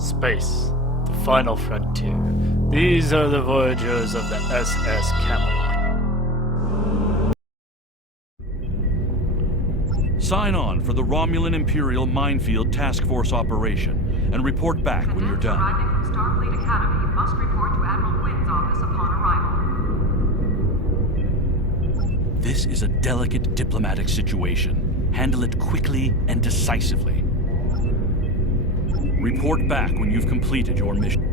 Space, the final frontier. These are the voyagers of the SS Camelot. Sign on for the Romulan Imperial Minefield Task Force operation and report back when you're done. Arriving from Starfleet Academy must report to Admiral Quinn's office upon arrival. This is a delicate diplomatic situation. Handle it quickly and decisively. Report back when you've completed your mission.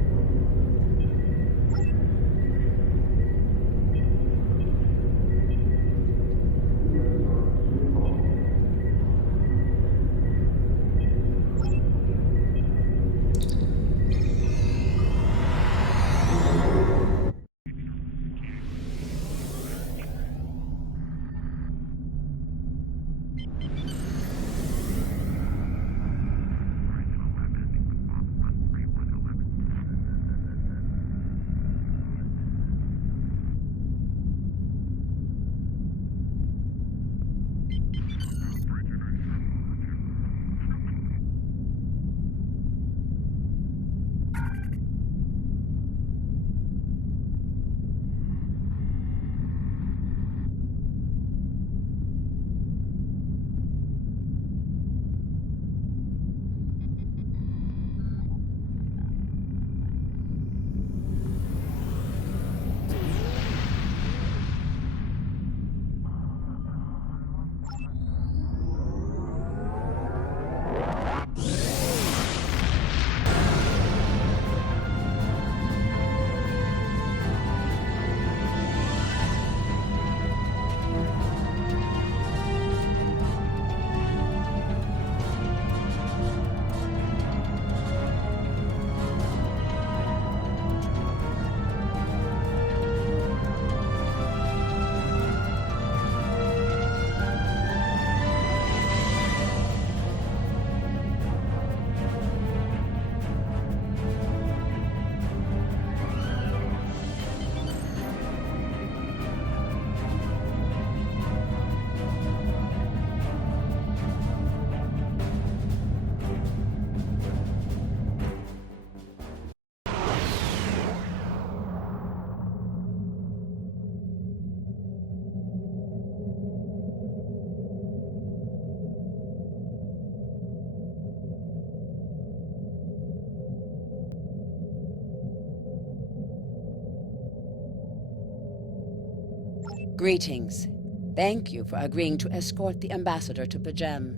Greetings. Thank you for agreeing to escort the ambassador to Bajem.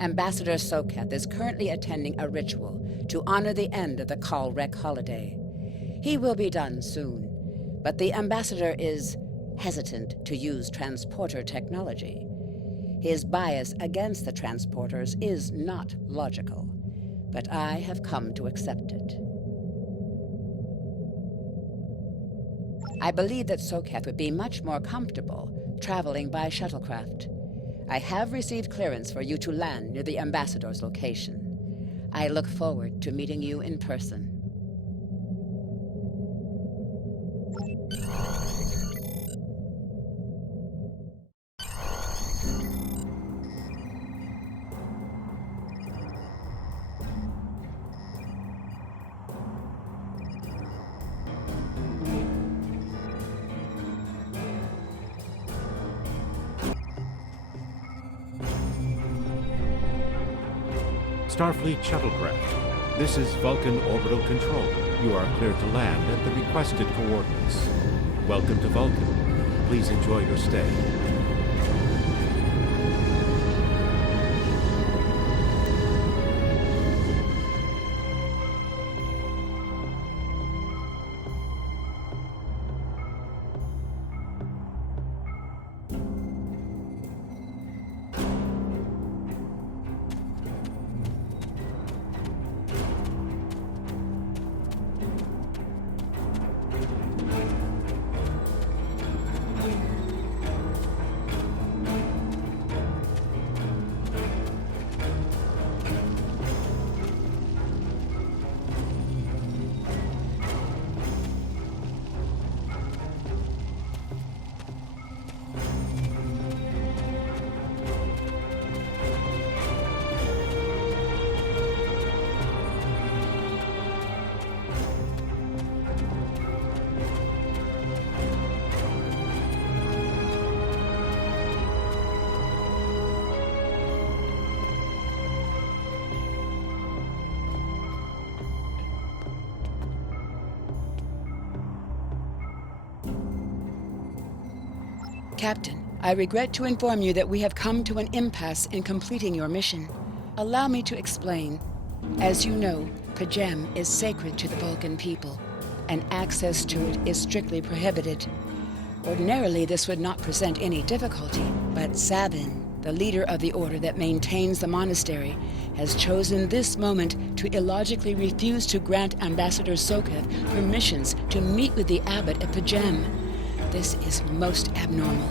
Ambassador Soketh is currently attending a ritual to honor the end of the Kalrek holiday. He will be done soon, but the ambassador is hesitant to use transporter technology. His bias against the transporters is not logical, but I have come to accept it. I believe that Soketh would be much more comfortable traveling by shuttlecraft. I have received clearance for you to land near the ambassador's location. I look forward to meeting you in person. Starfleet shuttlecraft. This is Vulcan Orbital Control. You are cleared to land at the requested coordinates. Welcome to Vulcan. Please enjoy your stay. Captain, I regret to inform you that we have come to an impasse in completing your mission. Allow me to explain. As you know, Pajem is sacred to the Vulcan people, and access to it is strictly prohibited. Ordinarily, this would not present any difficulty, but Sabin, the leader of the order that maintains the monastery, has chosen this moment to illogically refuse to grant Ambassador Soketh permissions to meet with the abbot at Pajem. This is most abnormal.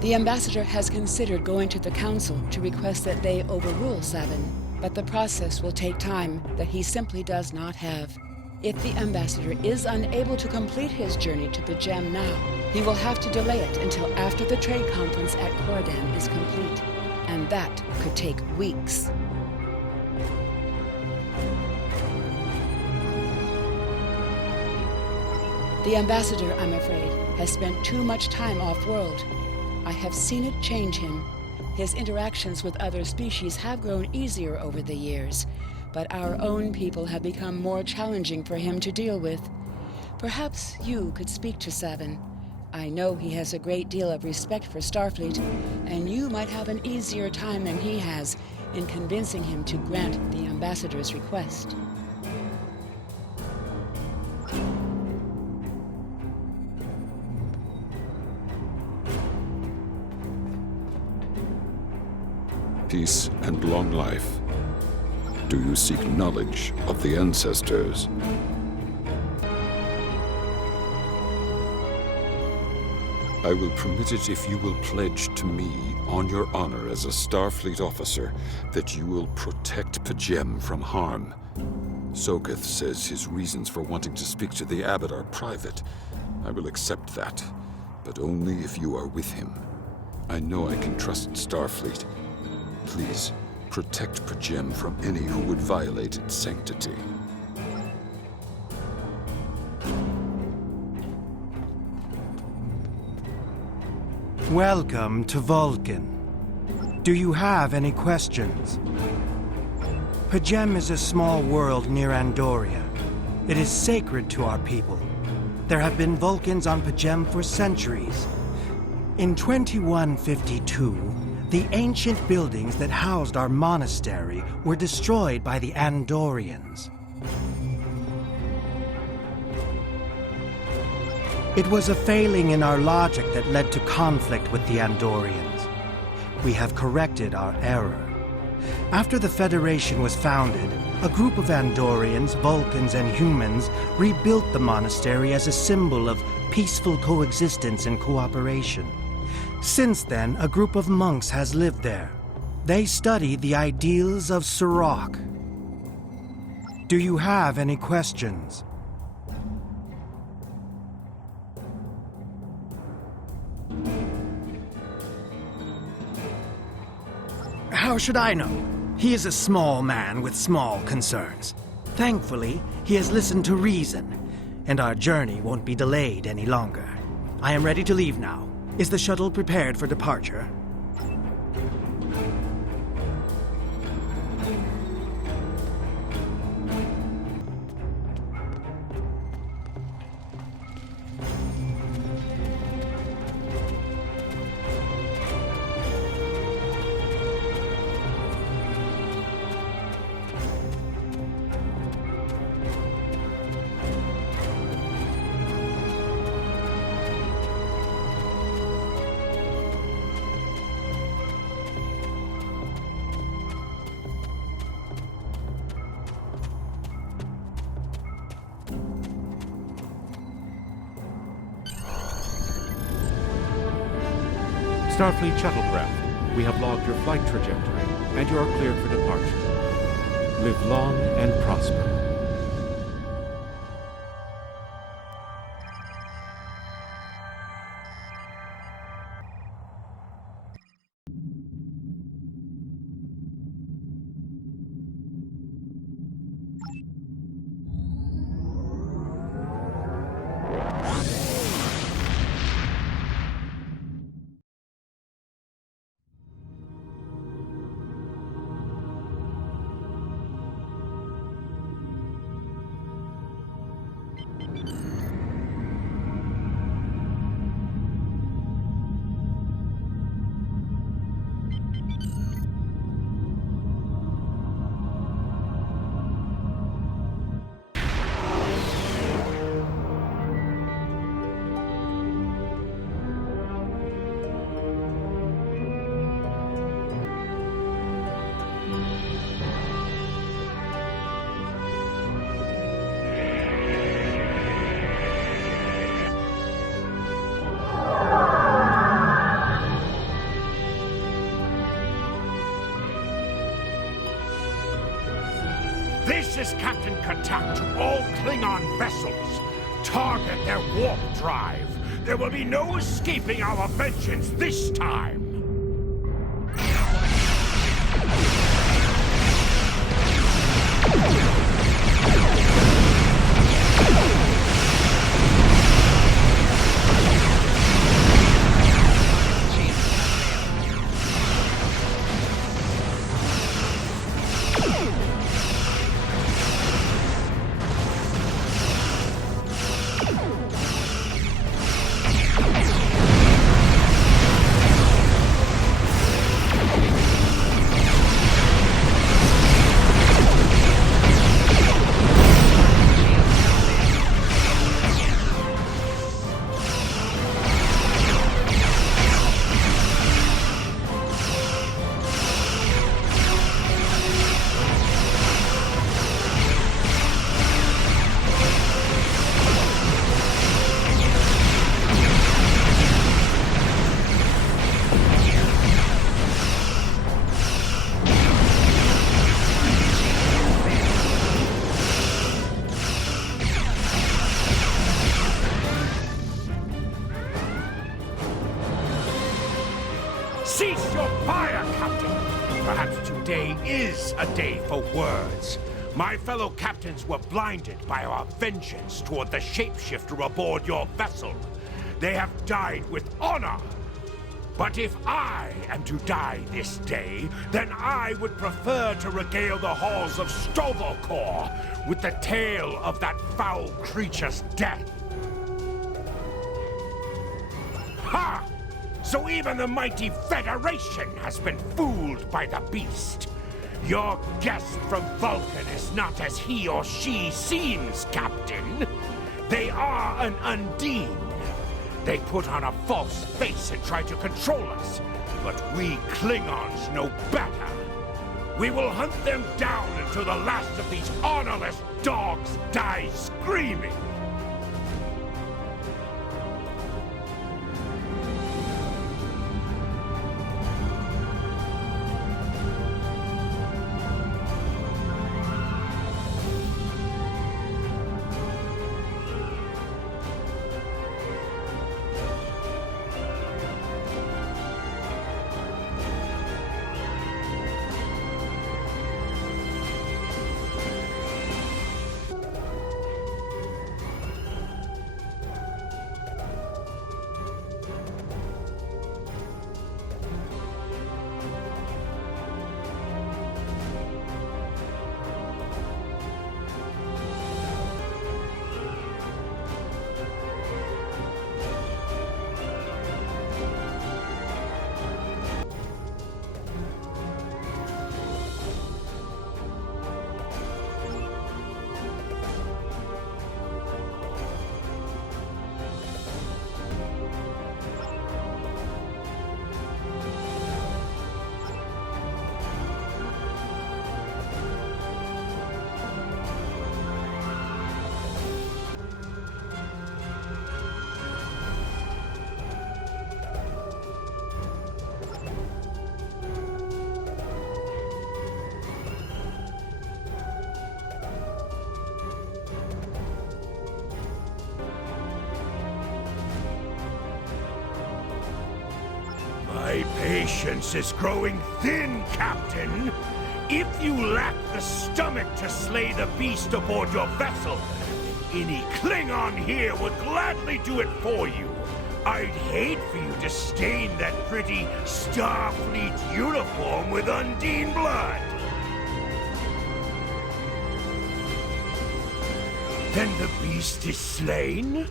The ambassador has considered going to the council to request that they overrule Sabin, but the process will take time that he simply does not have. If the ambassador is unable to complete his journey to Pajem now, he will have to delay it until after the trade conference at Cordan is complete, and that could take weeks. The ambassador, I'm afraid, has spent too much time off-world. I have seen it change him. His interactions with other species have grown easier over the years, but our own people have become more challenging for him to deal with. Perhaps you could speak to Sabin. I know he has a great deal of respect for Starfleet, and you might have an easier time than he has in convincing him to grant the ambassador's request. Peace and long life. Do you seek knowledge of the ancestors? I will permit it if you will pledge to me, on your honor as a Starfleet officer, that you will protect Pajem from harm. Soketh says his reasons for wanting to speak to the abbot are private. I will accept that, but only if you are with him. I know I can trust Starfleet. Please, protect Pajem from any who would violate its sanctity. Welcome to Vulcan. Do you have any questions? Pajem is a small world near Andoria. It is sacred to our people. There have been Vulcans on Pajem for centuries. In 2152, the ancient buildings that housed our monastery were destroyed by the Andorians. It was a failing in our logic that led to conflict with the Andorians. We have corrected our error. After the Federation was founded, a group of Andorians, Vulcans, and humans rebuilt the monastery as a symbol of peaceful coexistence and cooperation. Since then, a group of monks has lived there. They study the ideals of Sirach. Do you have any questions? How should I know? He is a small man with small concerns. Thankfully, he has listened to reason, and our journey won't be delayed any longer. I am ready to leave now. Is the shuttle prepared for departure? Starfleet shuttlecraft, we have logged your flight trajectory, and you are cleared for departure. Live long and prosper. This is Captain Katak to all Klingon vessels. Target their warp drive. There will be no escaping our vengeance this time. Cease your fire, Captain! Perhaps today is a day for words. My fellow captains were blinded by our vengeance toward the shapeshifter aboard your vessel. They have died with honor. But if I am to die this day, then I would prefer to regale the halls of Stovokor with the tale of that foul creature's death. Ha! So even the mighty Federation has been fooled by the beast. Your guest from Vulcan is not as he or she seems, Captain. They are an Undine. They put on a false face and try to control us. But we Klingons know better. We will hunt them down until the last of these honorless dogs die screaming. My patience is growing thin, Captain. If you lack the stomach to slay the beast aboard your vessel, then any Klingon here would gladly do it for you. I'd hate for you to stain that pretty Starfleet uniform with Undine blood. Then the beast is slain?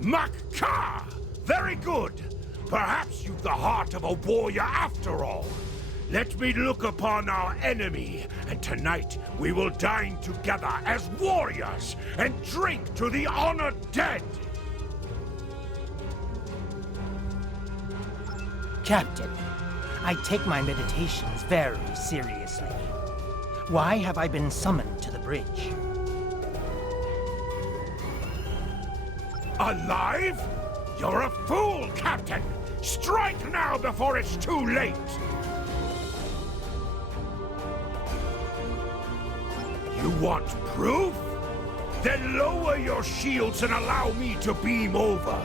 Makka! Very good! Perhaps you've the heart of a warrior after all. Let me look upon our enemy, and tonight we will dine together as warriors and drink to the honored dead. Captain, I take my meditations very seriously. Why have I been summoned to the bridge? Alive? You're a fool, Captain! Strike now before it's too late! You Want proof? Then lower your shields and allow me to beam over.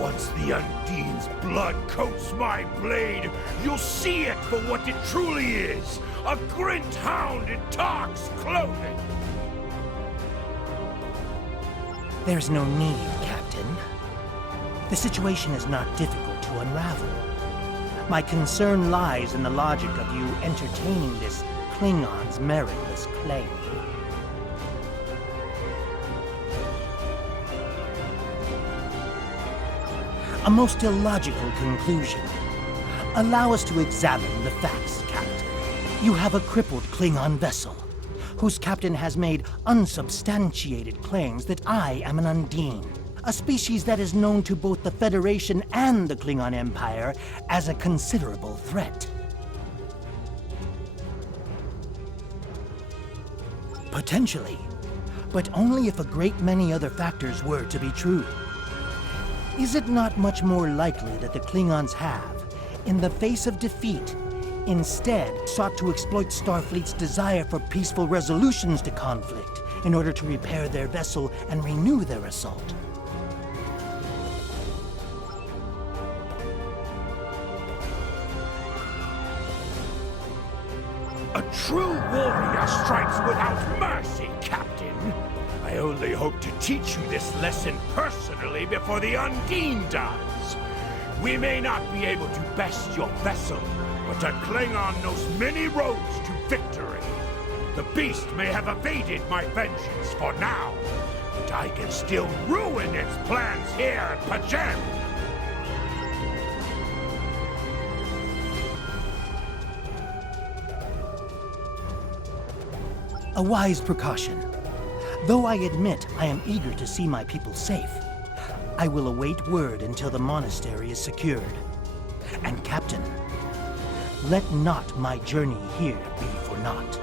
Once the Undine's blood coats my blade, you'll see it for what it truly is. A Grint hound in Tark's clothing. There's no need, Captain. The situation is not difficult to unravel. My concern lies in the logic of you entertaining this Klingon's meritless claim. A most illogical conclusion. Allow us to examine the facts, Captain. You have a crippled Klingon vessel, whose captain has made unsubstantiated claims that I am an Undine, a species that is known to both the Federation and the Klingon Empire as a considerable threat. Potentially, but only if a great many other factors were to be true. Is it not much more likely that the Klingons have, in the face of defeat, instead sought to exploit Starfleet's desire for peaceful resolutions to conflict in order to repair their vessel and renew their assault? A true warrior strikes without mercy, Captain. I only hope to teach you this lesson personally before the Undine does. We may not be able to best your vessel, but a Klingon knows many roads to victory. The beast may have evaded my vengeance for now, but I can still ruin its plans here at Pajem. A wise precaution. Though I admit I am eager to see my people safe, I will await word until the monastery is secured. And Captain, let not my journey here be for naught.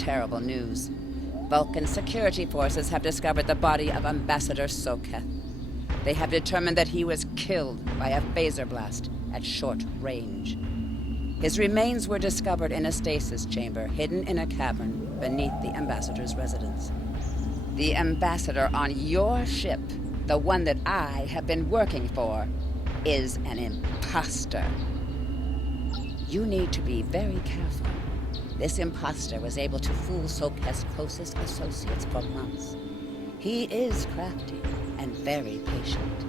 terrible news. Vulcan security forces have discovered the body of Ambassador Soketh. They have determined that he was killed by a phaser blast at short range. His remains were discovered in a stasis chamber hidden in a cavern beneath the Ambassador's residence. The Ambassador on your ship, the one that I have been working for, is an imposter. You need to be very careful. This imposter was able to fool Soketh's closest associates for months. He is crafty and very patient.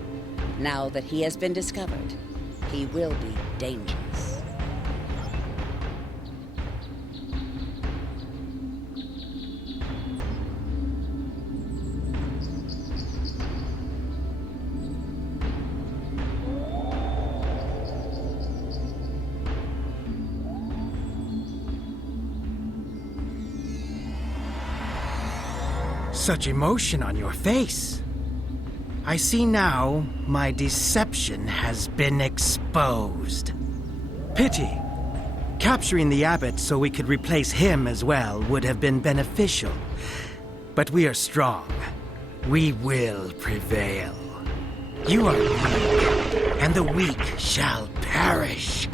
Now that he has been discovered, he will be dangerous. Such emotion on your face. I see now my deception has been exposed. Pity. Capturing the abbot so we could replace him as well would have been beneficial. But we are strong. We will prevail. You are weak, and the weak shall perish.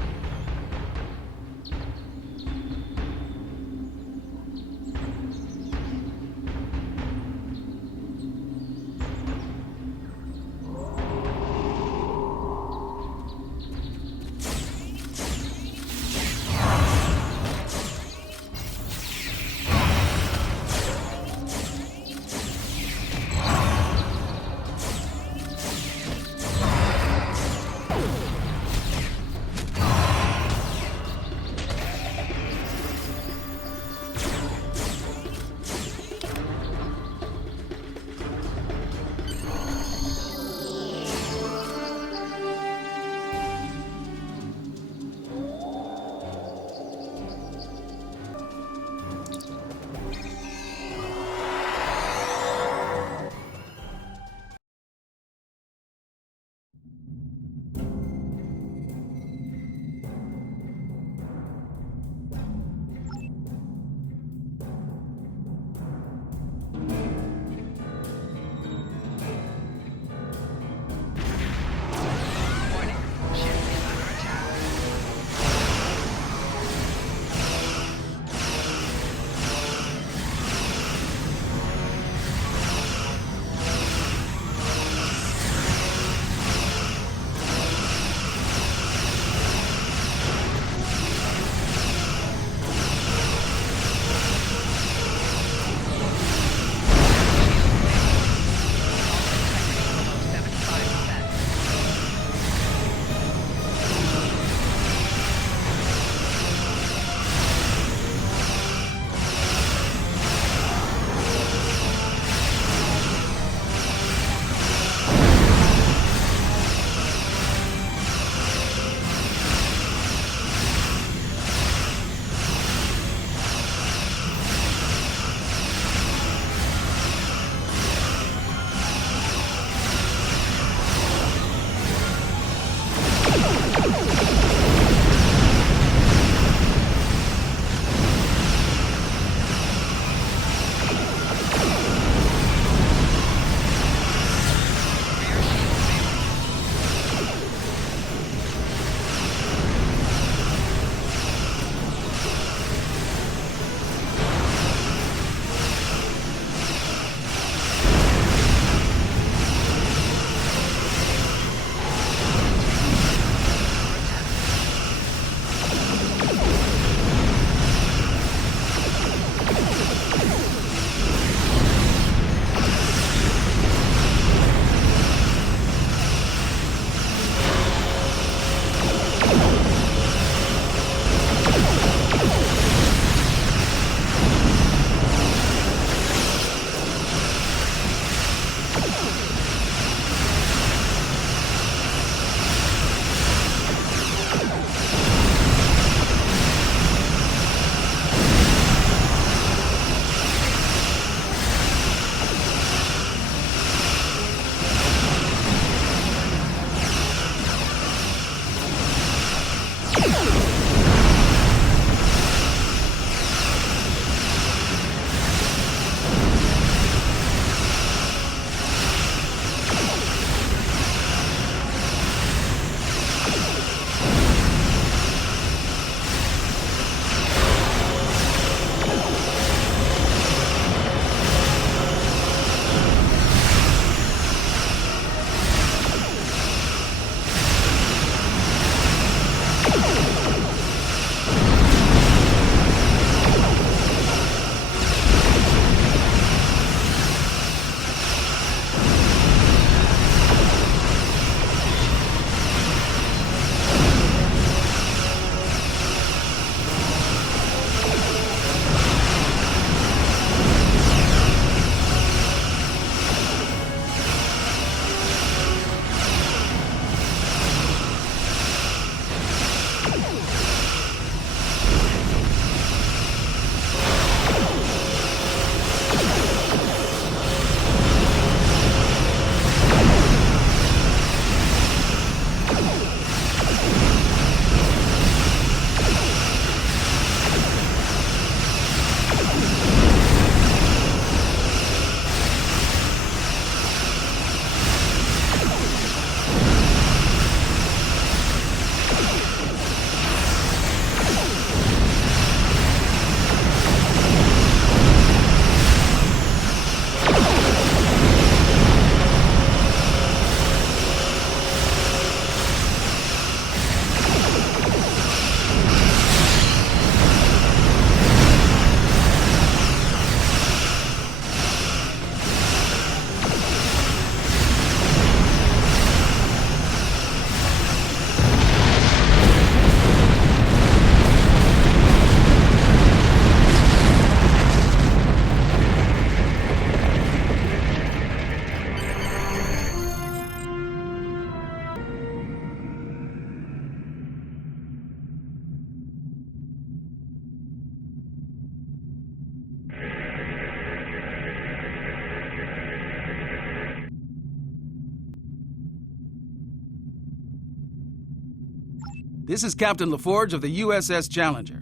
This is Captain LaForge of the USS Challenger.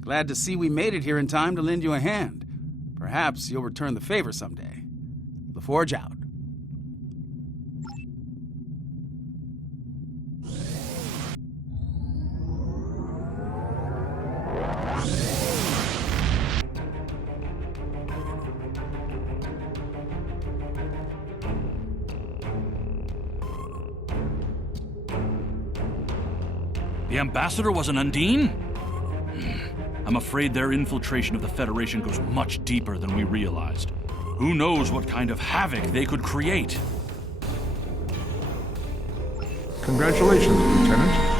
Glad to see we made it here in time to lend you a hand. Perhaps you'll return the favor someday. LaForge out. The ambassador was an Undine? I'm afraid their infiltration of the Federation goes much deeper than we realized. Who knows what kind of havoc they could create? Congratulations, Lieutenant.